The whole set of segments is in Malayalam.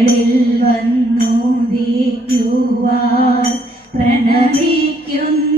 കരളിൽ വന്നു ദീക്കുവാൻ പ്രണമിക്കുന്നു.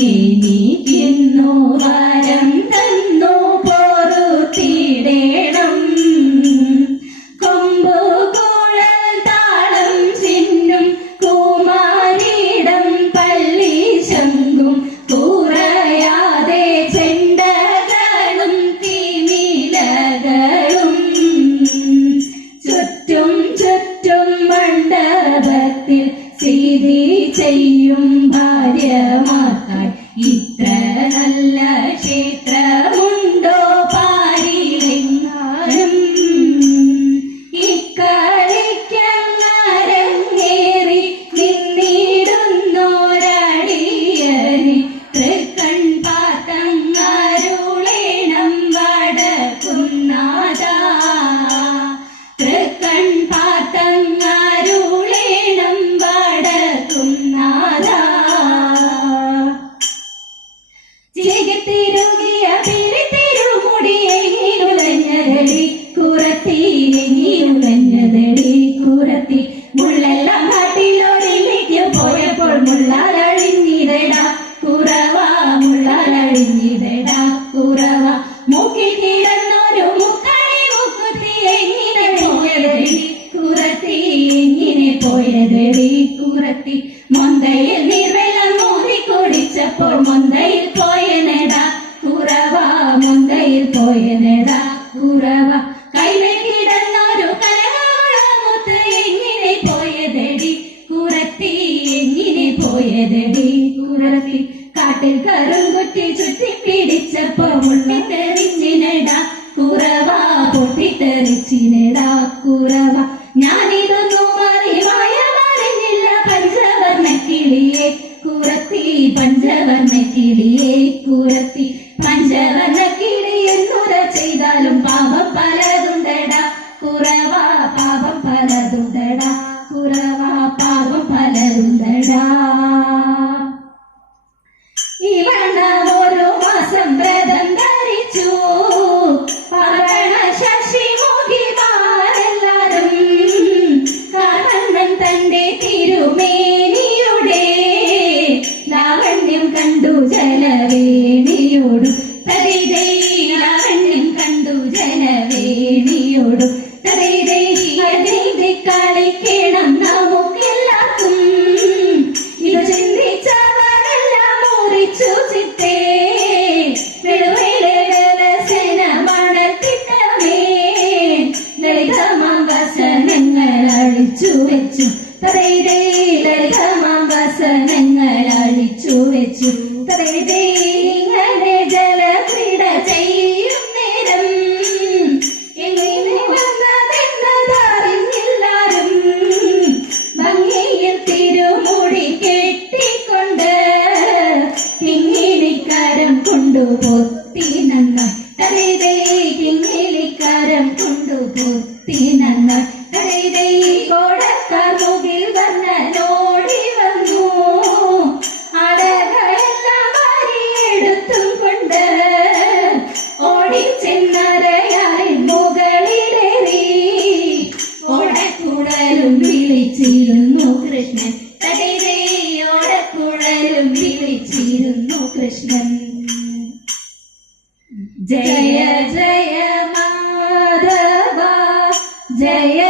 നീ തിന്നു വരം പഞ്ചവദ അഴിച്ചു വെച്ചു. തതൈതൈ ലളിതമാം വസനങ്ങൾ അഴിച്ചു വെച്ചു. തതൈതൈ ചിരിച്ചിരുന്നു കൃഷ്ണൻ. ജയ ജയ മാധവ ജയ